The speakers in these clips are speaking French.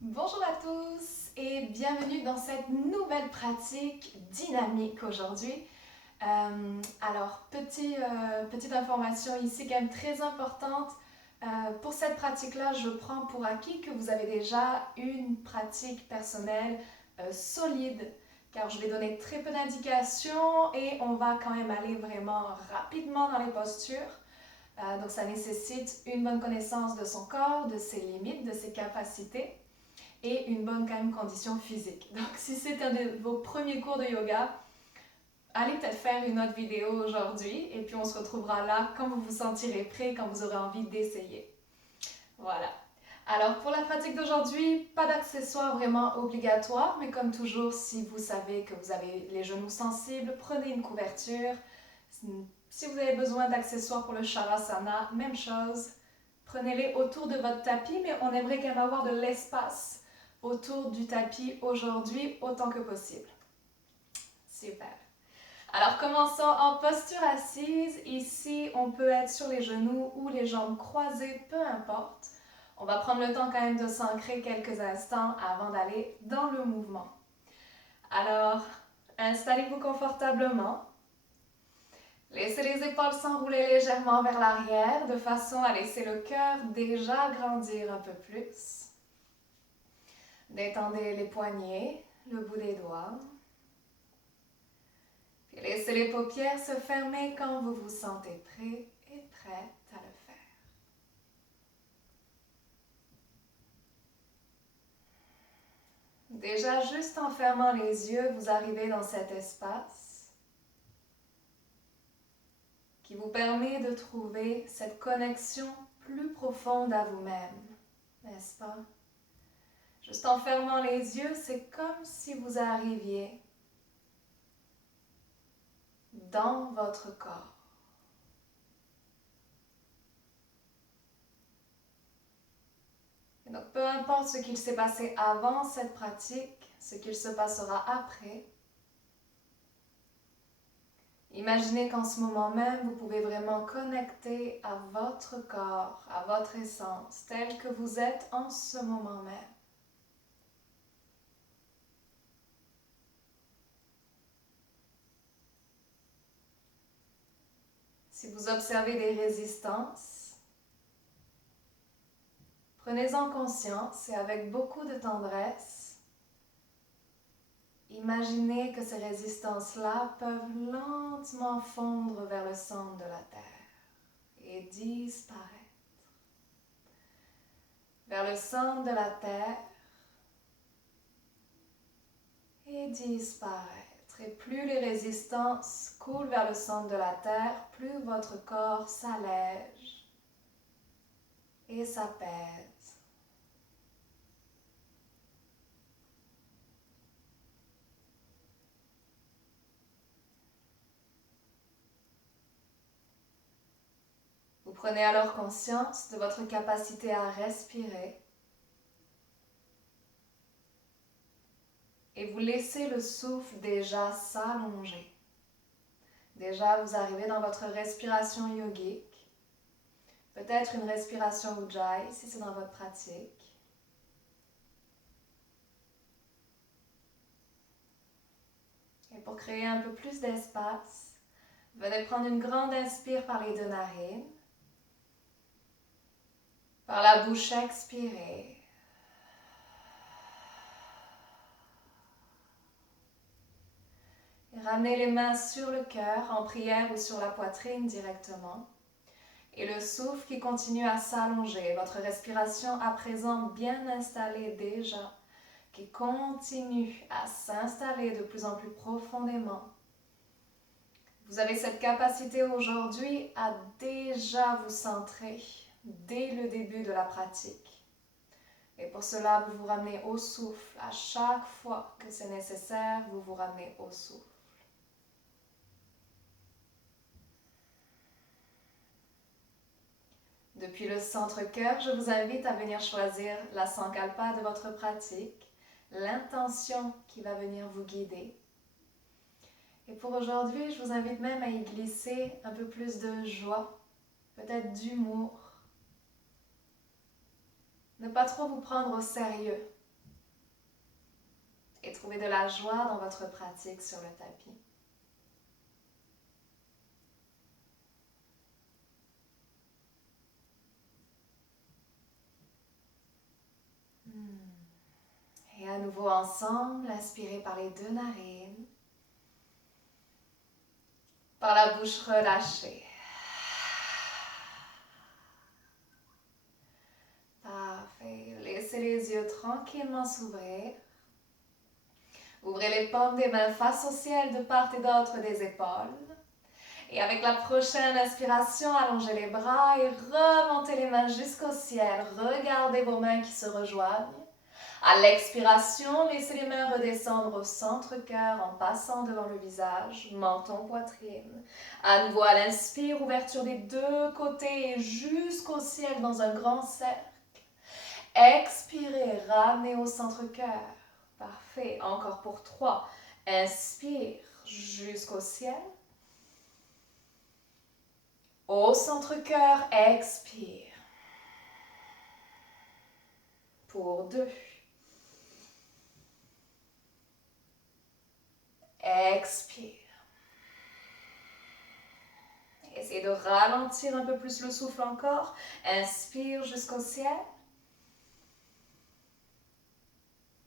Bonjour à tous et bienvenue dans cette nouvelle pratique dynamique aujourd'hui. Petite information ici quand même très importante. Pour cette pratique-là, je prends pour acquis que vous avez déjà une pratique personnelle solide, car je vais donner très peu d'indications et on va quand même aller vraiment rapidement dans les postures. Donc ça nécessite une bonne connaissance de son corps, de ses limites, de ses capacités et une bonne quand même condition physique. Donc si c'est un de vos premiers cours de yoga, allez peut-être faire une autre vidéo aujourd'hui et puis on se retrouvera là quand vous vous sentirez prêt, quand vous aurez envie d'essayer. Voilà. Alors pour la pratique d'aujourd'hui, pas d'accessoires vraiment obligatoires, mais comme toujours, si vous savez que vous avez les genoux sensibles, prenez une couverture. Si vous avez besoin d'accessoires pour le Shavasana, même chose. Prenez-les autour de votre tapis, mais on aimerait quand même avoir de l'espace autour du tapis aujourd'hui autant que possible. Super. Alors commençons en posture assise. Ici, on peut être sur les genoux ou les jambes croisées, peu importe. On va prendre le temps quand même de s'ancrer quelques instants avant d'aller dans le mouvement. Alors, installez-vous confortablement. Laissez les épaules s'enrouler légèrement vers l'arrière de façon à laisser le cœur déjà grandir un peu plus. Détendez les poignets, le bout des doigts. Puis laissez les paupières se fermer quand vous vous sentez prêt et prête à le faire. Déjà, juste en fermant les yeux, vous arrivez dans cet espace qui vous permet de trouver cette connexion plus profonde à vous-même, n'est-ce pas? Juste en fermant les yeux, c'est comme si vous arriviez dans votre corps. Et donc, peu importe ce qu'il s'est passé avant cette pratique, ce qu'il se passera après, imaginez qu'en ce moment même, vous pouvez vraiment connecter à votre corps, à votre essence, telle que vous êtes en ce moment même. Si vous observez des résistances, prenez-en conscience et avec beaucoup de tendresse, imaginez que ces résistances-là peuvent lentement fondre vers le centre de la Terre et disparaître. Vers le centre de la Terre et disparaître. Et plus les résistances coulent vers le centre de la Terre, plus votre corps s'allège et s'apaise. Vous prenez alors conscience de votre capacité à respirer et vous laissez le souffle déjà s'allonger. Déjà, vous arrivez dans votre respiration yogique, peut-être une respiration Ujjayi si c'est dans votre pratique. Et pour créer un peu plus d'espace, venez prendre une grande inspire par les deux narines. Par la bouche, expirez. Et ramenez les mains sur le cœur en prière ou sur la poitrine directement. Et le souffle qui continue à s'allonger. Votre respiration à présent bien installée déjà, qui continue à s'installer de plus en plus profondément. Vous avez cette capacité aujourd'hui à déjà vous centrer dès le début de la pratique. Et pour cela, vous vous ramenez au souffle. À chaque fois que c'est nécessaire, vous vous ramenez au souffle. Depuis le centre-cœur, je vous invite à venir choisir la sankalpa de votre pratique, l'intention qui va venir vous guider. Et pour aujourd'hui, je vous invite même à y glisser un peu plus de joie, peut-être d'humour. Ne pas trop vous prendre au sérieux. et trouvez de la joie dans votre pratique sur le tapis. Et à nouveau ensemble, inspirez par les deux narines. Par la bouche relâchée. Parfait. Laissez les yeux tranquillement s'ouvrir. Ouvrez les paumes des mains face au ciel de part et d'autre des épaules. Et avec la prochaine inspiration, allongez les bras et remontez les mains jusqu'au ciel. Regardez vos mains qui se rejoignent. À l'expiration, laissez les mains redescendre au centre-cœur en passant devant le visage, menton, poitrine. À nouveau, à l'inspire, ouverture des deux côtés et jusqu'au ciel dans un grand cercle. Expirez, ramenez au centre-cœur. Parfait. Encore pour 3. Inspire jusqu'au ciel. Au centre-cœur, expire. Pour 2. Expire. Essayez de ralentir un peu plus le souffle encore. Inspire jusqu'au ciel.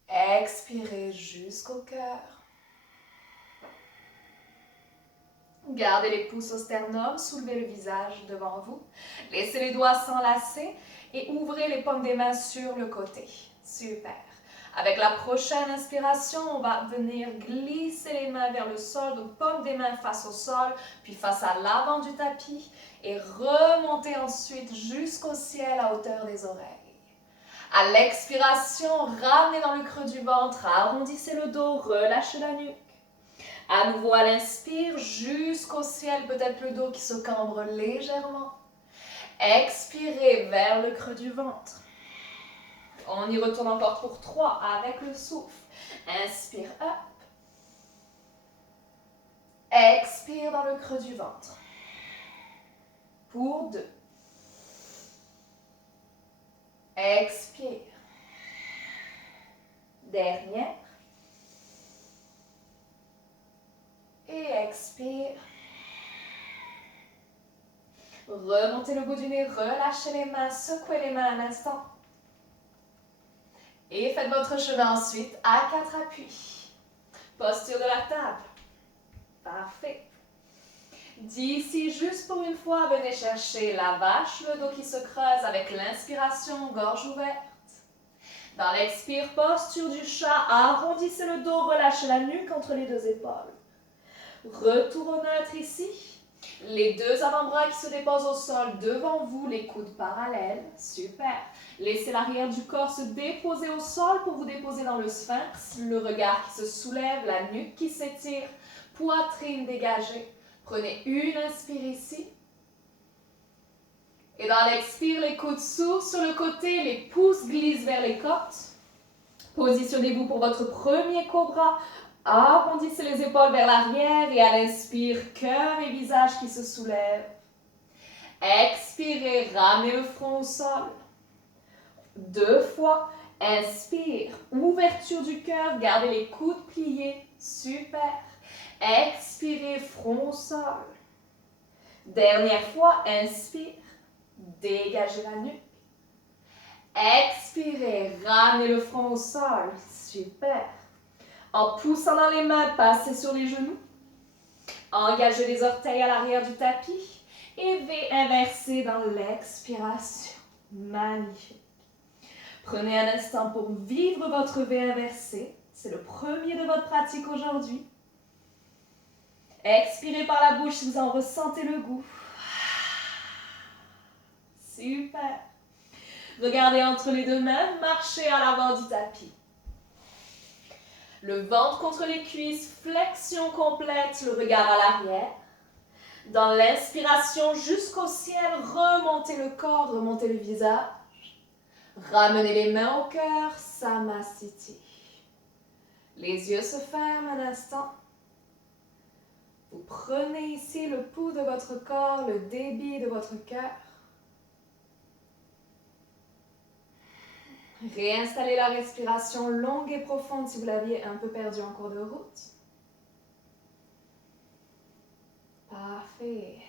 Expirez jusqu'au cœur. Gardez les pouces au sternum, soulevez le visage devant vous. Laissez les doigts s'enlacer et ouvrez les paumes des mains sur le côté. Super. Avec la prochaine inspiration, on va venir glisser les mains vers le sol, donc paumes des mains face au sol, puis face à l'avant du tapis et remonter ensuite jusqu'au ciel à hauteur des oreilles. À l'expiration, ramenez dans le creux du ventre, arrondissez le dos, relâchez la nuque. À nouveau à l'inspire, jusqu'au ciel, peut-être le dos qui se cambre légèrement. Expirez vers le creux du ventre. On y retourne encore pour 3 avec le souffle. Inspire, up. Expire dans le creux du ventre. Pour 2. Expire. Dernière. Et expire. Remontez le bout du nez, relâchez les mains, secouez les mains un instant. Et faites votre chemin ensuite à 4 appuis. Posture de la table. Parfait. D'ici, juste pour une fois, venez chercher la vache, le dos qui se creuse avec l'inspiration, gorge ouverte. Dans l'expire, posture du chat, arrondissez le dos, relâchez la nuque entre les deux épaules. Retour au neutre ici. Les deux avant-bras qui se déposent au sol devant vous, les coudes parallèles. Super. Laissez l'arrière du corps se déposer au sol pour vous déposer dans le sphinx. Le regard qui se soulève, la nuque qui s'étire, poitrine dégagée. Prenez une inspire ici. Et dans l'expire, les coudes s'ouvrent sur le côté, les pouces glissent vers les côtes. Positionnez-vous pour votre premier cobra. Arrondissez les épaules vers l'arrière et à l'inspire, cœur et visage qui se soulèvent. Expirez, ramenez le front au sol. 2 fois. Inspire, ouverture du cœur, gardez les coudes pliés. Super. Expirez, front au sol. Dernière fois, inspire, dégagez la nuque. Expirez, ramenez le front au sol. Super. En poussant dans les mains, passez sur les genoux. Engagez les orteils à l'arrière du tapis. Et V inversé dans l'expiration. Magnifique. Prenez un instant pour vivre votre V inversé. C'est le premier de votre pratique aujourd'hui. Expirez par la bouche si vous en ressentez le goût. Super. Regardez entre les deux mains, marchez à l'avant du tapis. Le ventre contre les cuisses, flexion complète, le regard à l'arrière. Dans l'inspiration jusqu'au ciel, remontez le corps, remontez le visage. Ramenez les mains au cœur, Samasthiti. Les yeux se ferment un instant. Vous prenez ici le pouls de votre corps, le débit de votre cœur. Réinstallez la respiration longue et profonde si vous l'aviez un peu perdu en cours de route. Parfait.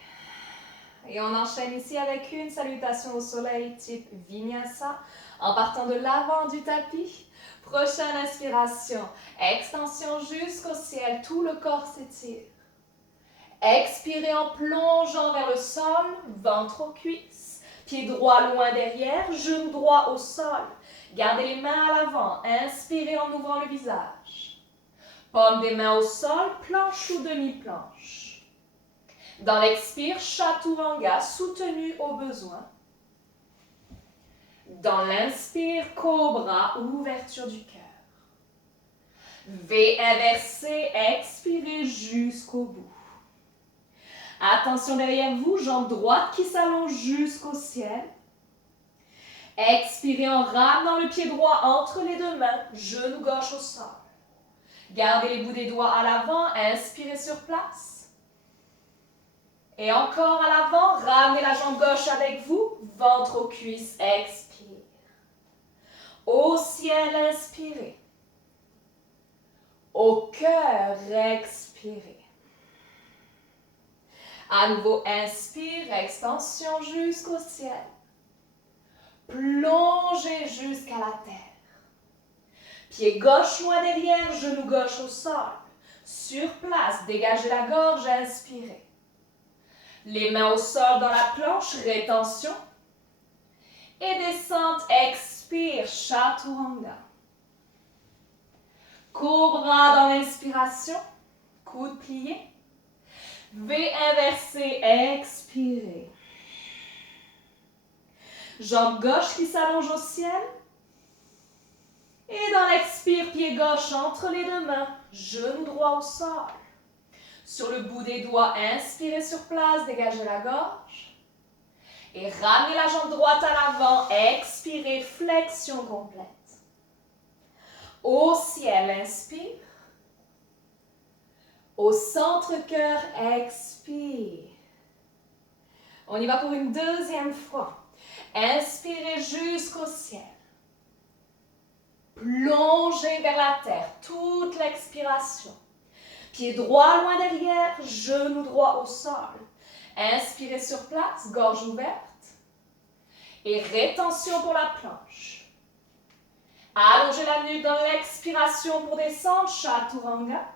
Et on enchaîne ici avec une salutation au soleil type Vinyasa en partant de l'avant du tapis. Prochaine inspiration, extension jusqu'au ciel, tout le corps s'étire. Expirez en plongeant vers le sol, ventre aux cuisses, pied droit loin derrière, genou droit au sol. Gardez les mains à l'avant, inspirez en ouvrant le visage. Paume des mains au sol, planche ou demi-planche. Dans l'expire, Chaturanga soutenu au besoin. Dans l'inspire, Cobra, ouverture du cœur. V inversé, expirez jusqu'au bout. Attention derrière vous, jambe droite qui s'allonge jusqu'au ciel. Expirez en ramenant le pied droit entre les deux mains, genou gauche au sol. Gardez les bouts des doigts à l'avant, inspirez sur place. Et encore à l'avant, ramenez la jambe gauche avec vous, ventre aux cuisses, expire. Au ciel, inspirez. Au cœur, expirez. À nouveau, inspire, extension jusqu'au ciel. Plongez jusqu'à la terre. Pied gauche loin derrière, genou gauche au sol. Sur place, dégagez la gorge, inspirez. Les mains au sol dans la planche, rétention. Et descente, expire, Chaturanga. Cobra dans l'inspiration, coude plié. V inversé, expirez. Jambe gauche qui s'allonge au ciel. Et dans l'expire, pied gauche entre les deux mains, genou droit au sol. Sur le bout des doigts, inspirez sur place, dégagez la gorge. Et ramenez la jambe droite à l'avant, expirez, flexion complète. Au ciel, inspire. Au centre-cœur, expire. On y va pour une deuxième fois. Inspirez jusqu'au ciel. Plongez vers la terre, toute l'expiration. Pied droit loin derrière, genou droit au sol. Inspirez sur place, gorge ouverte. Et rétention pour la planche. Allongez la nuque dans l'expiration pour descendre, Chaturanga.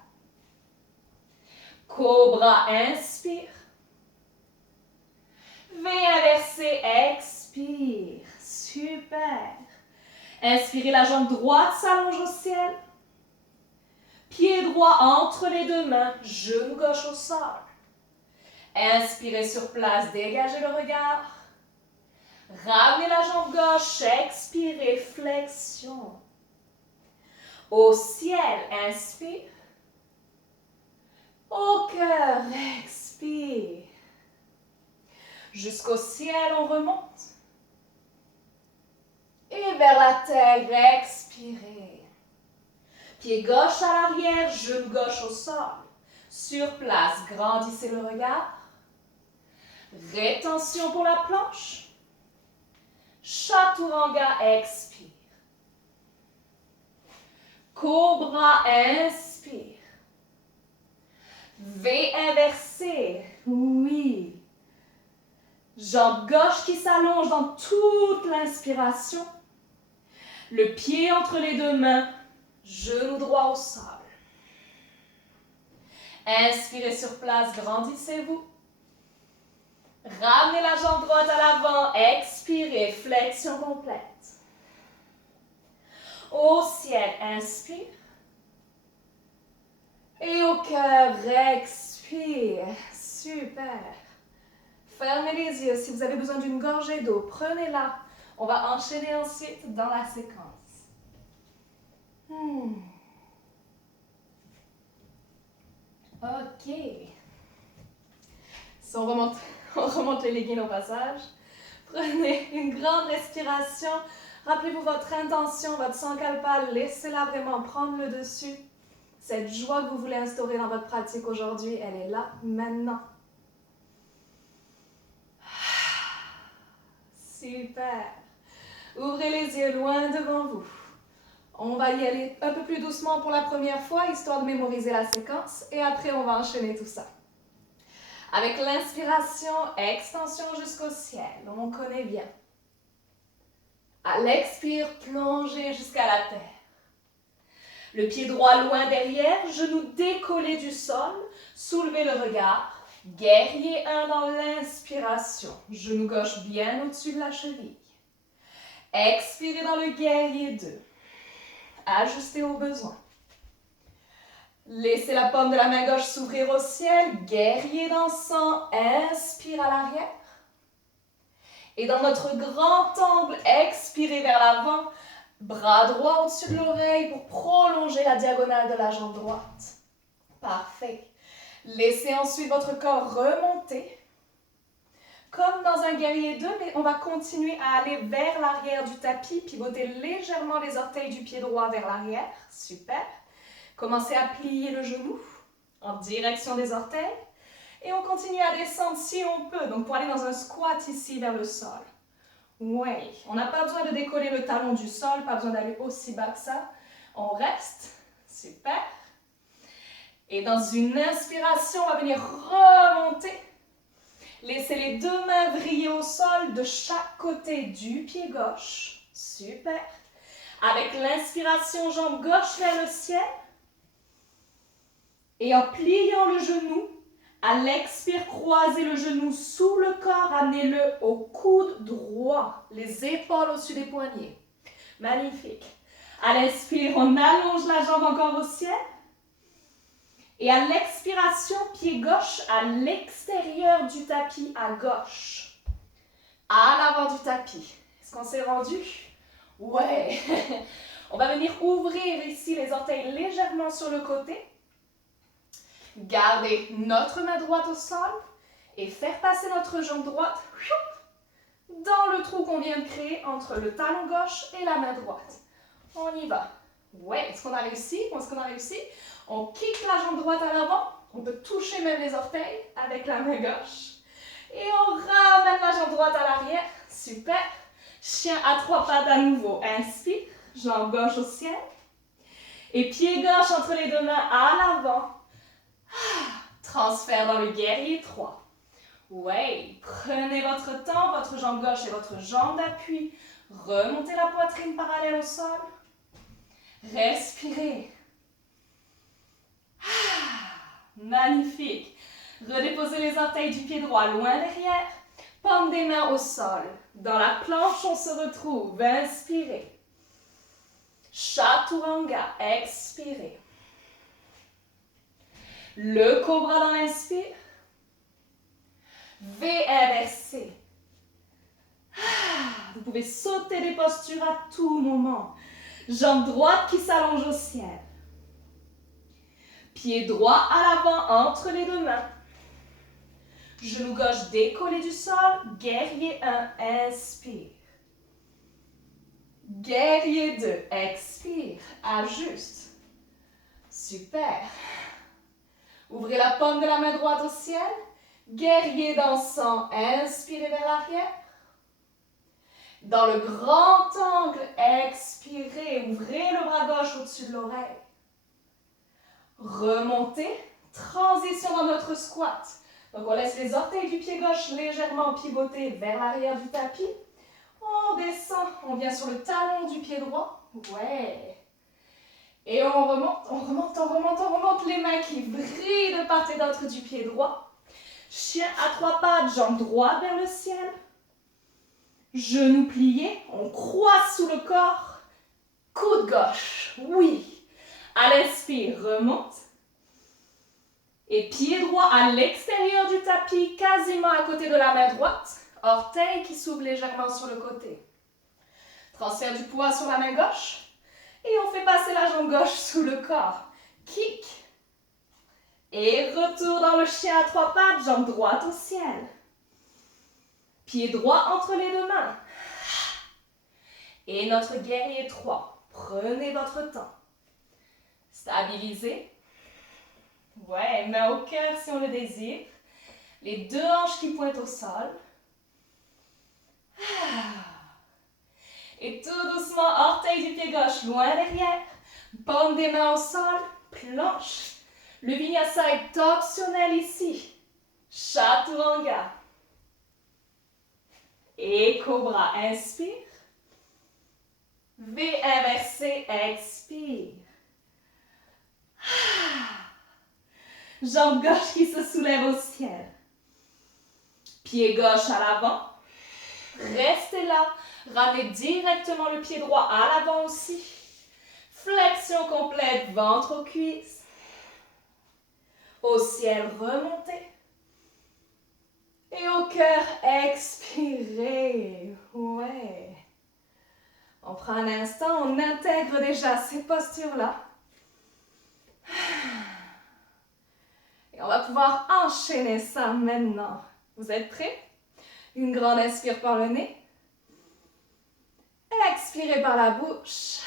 Cobra, inspire. V inversé, expire. Super. Inspirez, la jambe droite s'allonge au ciel. Pied droit entre les deux mains, genou gauche au sol. Inspirez sur place, dégagez le regard. Ramenez la jambe gauche, expirez, flexion. Au ciel, inspire. Au cœur, expire. Jusqu'au ciel, on remonte. Et vers la terre, expirez. Pied gauche à l'arrière, genou gauche au sol. Sur place, grandissez le regard. Rétention pour la planche. Chaturanga, expire. Cobra, inspire. V inversé, oui. Jambe gauche qui s'allonge dans toute l'inspiration. Le pied entre les deux mains, genou droit au sol. Inspirez sur place, grandissez-vous. Ramenez la jambe droite à l'avant, expirez, flexion complète. Au ciel, inspire. Et au cœur, expire. Super. Fermez les yeux. Si vous avez besoin d'une gorgée d'eau, prenez-la. On va enchaîner ensuite dans la séquence. Ok. Si on remonte les leggings au passage. Prenez une grande respiration. Rappelez-vous votre intention, votre sankalpa. Laissez-la vraiment prendre le dessus. Cette joie que vous voulez instaurer dans votre pratique aujourd'hui, elle est là, maintenant. Super. Ouvrez les yeux loin devant vous. On va y aller un peu plus doucement pour la première fois, histoire de mémoriser la séquence, et après on va enchaîner tout ça. Avec l'inspiration, extension jusqu'au ciel, on connaît bien. À l'expire, plongez jusqu'à la terre. Le pied droit loin derrière, genou décollé du sol, soulevez le regard. Guerrier 1 dans l'inspiration, genou gauche bien au-dessus de la cheville. Expirez dans le guerrier 2. Ajustez au besoin. Laissez la paume de la main gauche s'ouvrir au ciel, guerrier dansant, inspire à l'arrière. Et dans notre grand angle, expirez vers l'avant, bras droit au-dessus de l'oreille pour prolonger la diagonale de la jambe droite. Parfait. Laissez ensuite votre corps remonter, comme dans un guerrier 2, mais on va continuer à aller vers l'arrière du tapis, pivoter légèrement les orteils du pied droit vers l'arrière. Super. Commencez à plier le genou en direction des orteils. Et on continue à descendre si on peut, donc pour aller dans un squat ici vers le sol. Oui, on n'a pas besoin de décoller le talon du sol, pas besoin d'aller aussi bas que ça. On reste. Super. Et dans une inspiration, on va venir remonter. Laissez les deux mains vriller au sol de chaque côté du pied gauche. Super. Avec l'inspiration, jambe gauche vers le ciel. Et en pliant le genou, à l'expire, croisez le genou sous le corps, amenez-le au coude droit, les épaules au-dessus des poignets. Magnifique. À l'inspire, on allonge la jambe encore au ciel. Et à l'expiration, pied gauche à l'extérieur du tapis à gauche. À l'avant du tapis. Est-ce qu'on s'est rendu? Ouais. On va venir ouvrir ici les orteils légèrement sur le côté. Gardez notre main droite au sol et faire passer notre jambe droite dans le trou qu'on vient de créer entre le talon gauche et la main droite. On y va. Ouais, est-ce qu'on a réussi? Est-ce qu'on a réussi? On kick la jambe droite à l'avant. On peut toucher même les orteils avec la main gauche. Et on ramène la jambe droite à l'arrière. Super. Chien à 3 pattes à nouveau. Inspire. Jambe gauche au ciel. Et pied gauche entre les deux mains à l'avant. Transfert dans le guerrier 3. Ouais, prenez votre temps, votre jambe gauche et votre jambe d'appui. Remontez la poitrine parallèle au sol. Respirez. Magnifique. Redéposez les orteils du pied droit loin derrière. Paume des mains au sol. Dans la planche, on se retrouve. Inspirez. Chaturanga. Expirez. Le cobra dans l'inspire. V inversé. Vous pouvez sauter des postures à tout moment. Jambe droite qui s'allonge au ciel. Pied droit à l'avant entre les deux mains. Genou gauche décollé du sol. Guerrier 1, inspire. Guerrier 2, expire. Ajuste. Super. Ouvrez la paume de la main droite au ciel. Guerrier dansant, inspirez vers l'arrière. Dans le grand angle, expirez. Ouvrez le bras gauche au-dessus de l'oreille. Remontez. Transition dans notre squat. Donc on laisse les orteils du pied gauche légèrement pivoter vers l'arrière du tapis. On descend, on vient sur le talon du pied droit. Ouais. Et on remonte, on remonte, on remonte, on remonte. Les mains qui brillent de part et d'autre du pied droit. Chien à 3 pattes, jambe droite vers le ciel. Genoux pliés, on croise sous le corps. Coude gauche, oui. À l'inspire, remonte. Et pied droit à l'extérieur du tapis, quasiment à côté de la main droite. Orteil qui s'ouvre légèrement sur le côté. Transfert du poids sur la main gauche. Et on fait passer la jambe gauche sous le corps. Kick. Et retour dans le chien à 3 pattes, jambe droite au ciel. Pied droit entre les deux mains. Et notre guerrier 3. Prenez votre temps. Stabilisez. Ouais, main au cœur si on le désire. Les deux hanches qui pointent au sol. Et tout doucement, orteil du pied gauche loin derrière. Paume des mains au sol, planche. Le vinyasa est optionnel ici. Chaturanga. Et cobra, inspire. V inversé, expire. Jambe gauche qui se soulève au ciel. Pied gauche à l'avant. Restez là. Ramenez directement le pied droit à l'avant aussi. Flexion complète, ventre aux cuisses. Au ciel, remontez. Et au cœur, expirez. Ouais. On prend un instant, on intègre déjà ces postures-là. Et on va pouvoir enchaîner ça maintenant. Vous êtes prêts? Une grande inspire par le nez. Expirez par la bouche.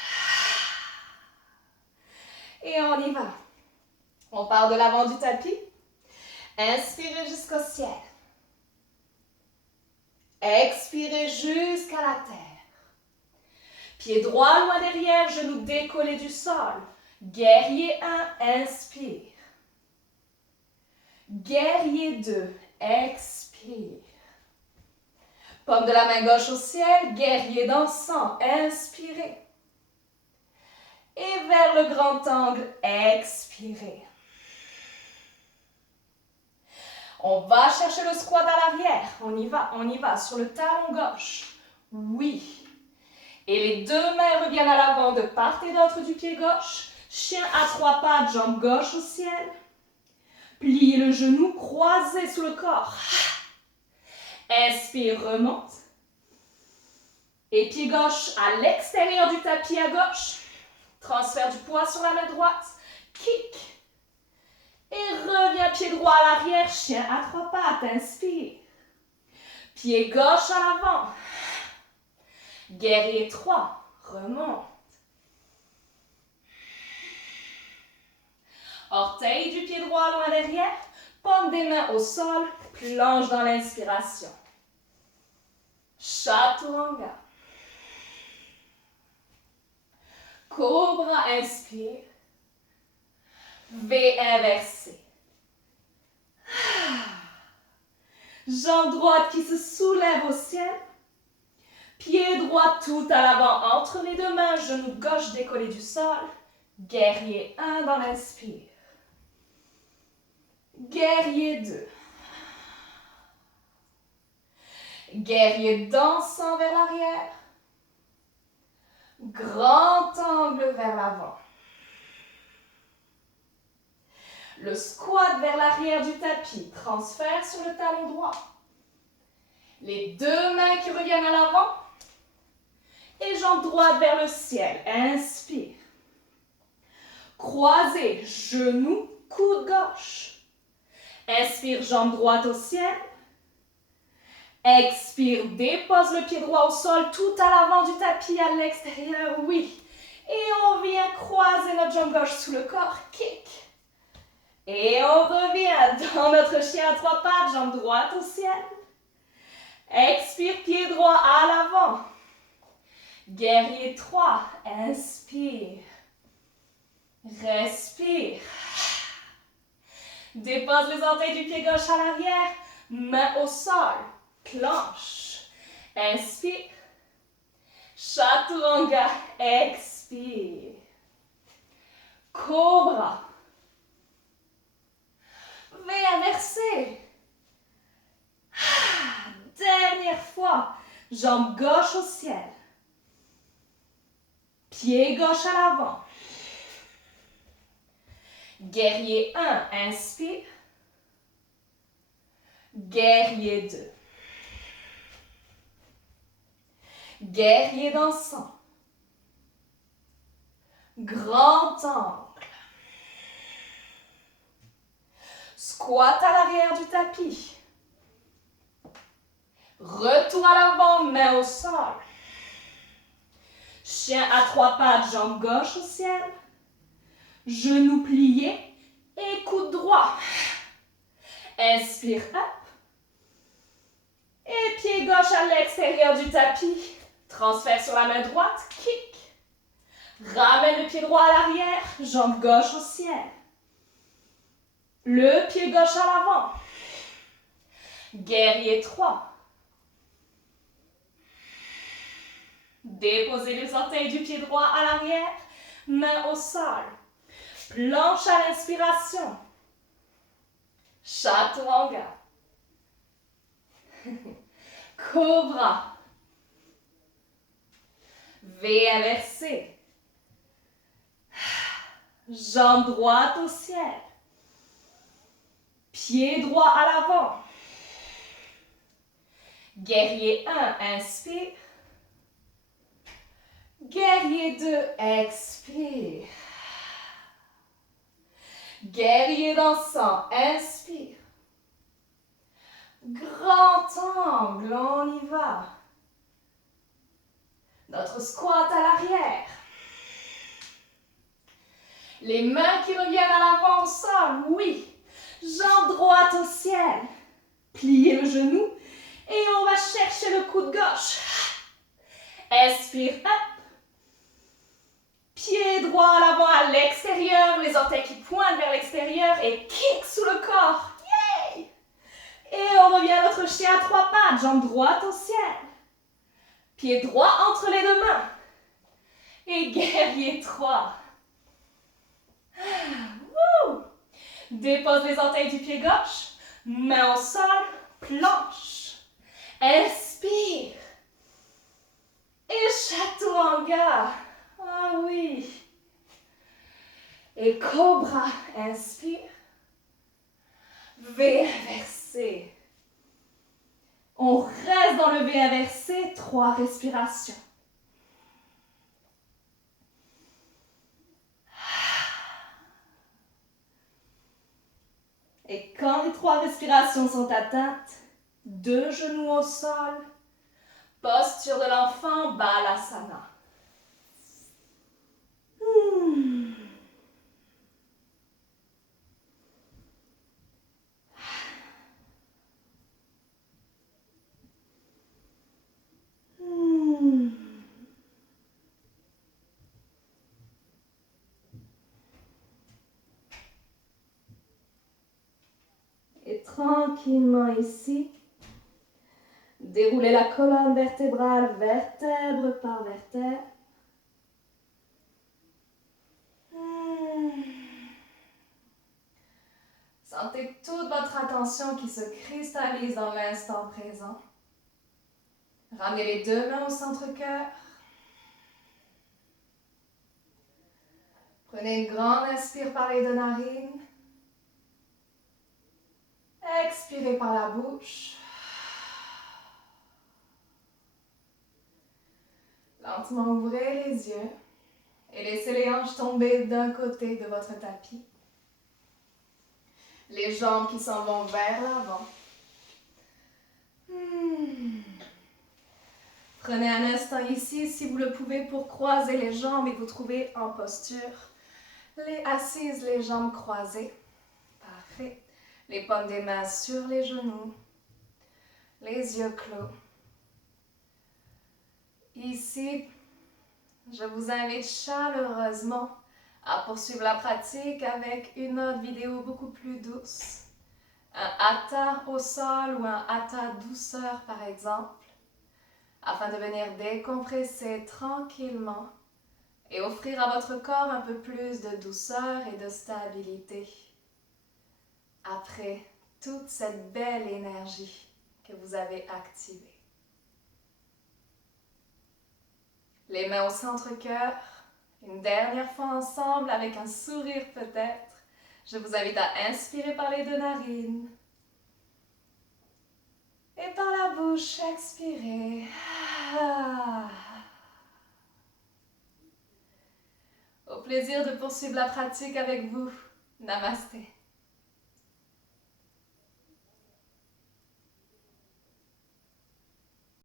Et on y va. On part de l'avant du tapis. Inspirez jusqu'au ciel. Expirez jusqu'à la terre. Pied droit loin derrière, genoux décollés du sol. Guerrier 1, inspire. Guerrier 2, expire. Paume de la main gauche au ciel, guerrier dansant, inspirez. Et vers le grand angle, expirez. On va chercher le squat à l'arrière. On y va, sur le talon gauche. Oui. Et les deux mains reviennent à l'avant de part et d'autre du pied gauche. Chien à 3 pattes, jambe gauche au ciel. Pliez le genou, croisez sous le corps. Inspire, remonte. Et pied gauche à l'extérieur du tapis à gauche. Transfert du poids sur la main droite. Kick. Et reviens pied droit à l'arrière, chien à 3 pattes, inspire. Pied gauche à l'avant. Guerrier 3, remonte. Orteil du pied droit loin derrière, paume des mains au sol, plonge dans l'inspiration. Chaturanga. Cobra, inspire. V inversé. Jambe droite qui se soulève au ciel. Pied droit tout à l'avant entre les deux mains, genou gauche décollé du sol. Guerrier 1 dans l'inspire. Guerrier 2. Guerrier dansant vers l'arrière. Grand angle vers l'avant. Le squat vers l'arrière du tapis, transfert sur le talon droit. Les deux mains qui reviennent à l'avant. Et jambe droite vers le ciel, inspire. Croisez, genou, coude gauche. Inspire, jambe droite au ciel. Expire, dépose le pied droit au sol, tout à l'avant du tapis, à l'extérieur, oui. Et on vient croiser notre jambe gauche sous le corps, kick. Et on revient dans notre chien à 3 pattes, jambe droite au ciel. Expire, pied droit à l'avant. Guerrier 3, inspire. Respire. Dépose les orteils du pied gauche à l'arrière, main au sol, planche. Inspire. Chaturanga, expire. Cobra. V inversé. Dernière fois. Jambe gauche au ciel. Pied gauche à l'avant. Guerrier 1, inspire. Guerrier 2. Guerrier dansant. Grand angle. Squat à l'arrière du tapis. Retour à l'avant, main au sol. Chien à 3 pattes, jambe gauche au ciel. Genoux pliés et coude droit. Inspire, hop. Et pied gauche à l'extérieur du tapis. Transfert sur la main droite, kick. Ramène le pied droit à l'arrière, jambe gauche au ciel. Le pied gauche à l'avant. Guerrier 3. Déposez les orteils du pied droit à l'arrière, main au sol. Planche à l'inspiration. Chaturanga. Cobra. V inversé. Jambe droite au ciel. Pied droit à l'avant. Guerrier 1, inspire. Guerrier 2, expire. Guerrier dansant, inspire. Grand angle, on y va. Notre squat à l'arrière. Les mains qui reviennent à l'avant au sol, oui. Jambe droite au ciel. Pliez le genou et on va chercher le coude gauche. Expire, hop. Pied droit à l'avant à l'extérieur, les orteils qui pointent vers l'extérieur et kick sous le corps. Yay! Et on revient à notre chien à 3 pattes, jambe droite au ciel. Pied droit entre les 2 mains. Et guerrier 3. Dépose les orteils du pied gauche, main au sol, planche. Inspire. Et chaturanga. Ah oui. Et cobra, inspire. V inversé. On reste dans le V inversé, 3 respirations. Et quand les 3 respirations sont atteintes, 2 genoux au sol, posture de l'enfant, Balasana. Et tranquillement ici, déroulez la colonne vertébrale, vertèbre par vertèbre. Sentez toute votre attention qui se cristallise dans l'instant présent. Ramenez les 2 mains au centre-cœur. Prenez une grande inspire par les 2 narines. Expirez par la bouche. Lentement ouvrez les yeux et laissez les hanches tomber d'un côté de votre tapis. Les jambes qui s'en vont vers l'avant. Prenez un instant ici, si vous le pouvez, pour croiser les jambes et vous trouver en posture. Assises, les jambes croisées. Parfait. Les paumes des mains sur les genoux. Les yeux clos. Ici, je vous invite chaleureusement à poursuivre la pratique avec une autre vidéo beaucoup plus douce. Un hatha au sol ou un hatha douceur par exemple, afin de venir décompresser tranquillement et offrir à votre corps un peu plus de douceur et de stabilité après toute cette belle énergie que vous avez activée. Les mains au centre-cœur, une dernière fois ensemble avec un sourire peut-être. Je vous invite à inspirer par les 2 narines. Et par la bouche, expirez. Au plaisir de poursuivre la pratique avec vous. Namasté.